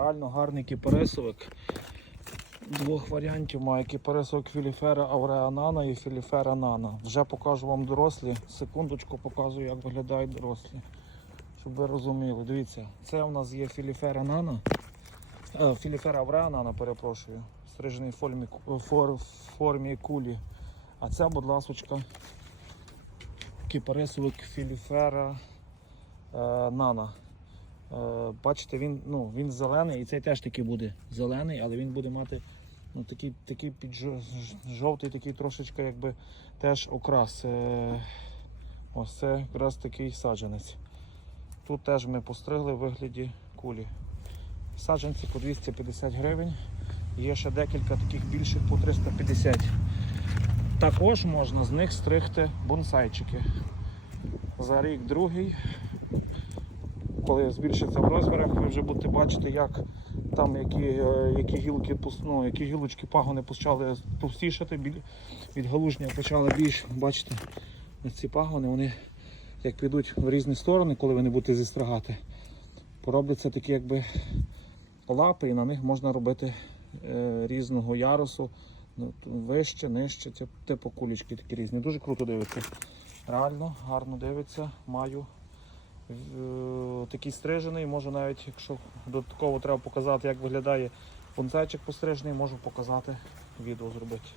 Реально гарний кіпарисовик. Двох варіантів має кіпарисовик філіфера Ауреа і філіфера Нана. Вже покажу вам дорослі. Секундочку покажу, як виглядають дорослі. Щоб ви розуміли. Дивіться, це у нас є філіфера Нана. Е, філіфера Ауреа Нана, перепрошую. В формі, фор, формі кулі. А це, будь ласочка, кіпарисовик філіфера е, Нана. Е, бачите, він, ну, він зелений і цей теж такий буде зелений, але він буде мати ну, такий, такий ж- жовтий, такий трошечки якби теж окрас. Е, ось це якраз такий саджанець. Тут теж ми постригли в вигляді кулі. Саджанці по 250 гривень. Є ще декілька таких більших по 350. Також можна з них стригти бонсайчики. За рік другий коли збільшиться в розмірах, ви вже будете бачити, як там які, е, які гілки ну, які гілочки пагони почали товстішати, від галужня почали більш, бачите, ці пагони, вони як підуть в різні сторони, коли ви не будете зістригати, поробляться такі якби лапи, і на них можна робити е, різного ярусу, ну, вище, нижче, типу кулічки такі різні. Дуже круто дивиться. Реально, гарно дивиться, маю такий стрижений. Можу навіть, якщо додатково треба показати, як виглядає бонсайчик пострижений, можу показати, відео зробити.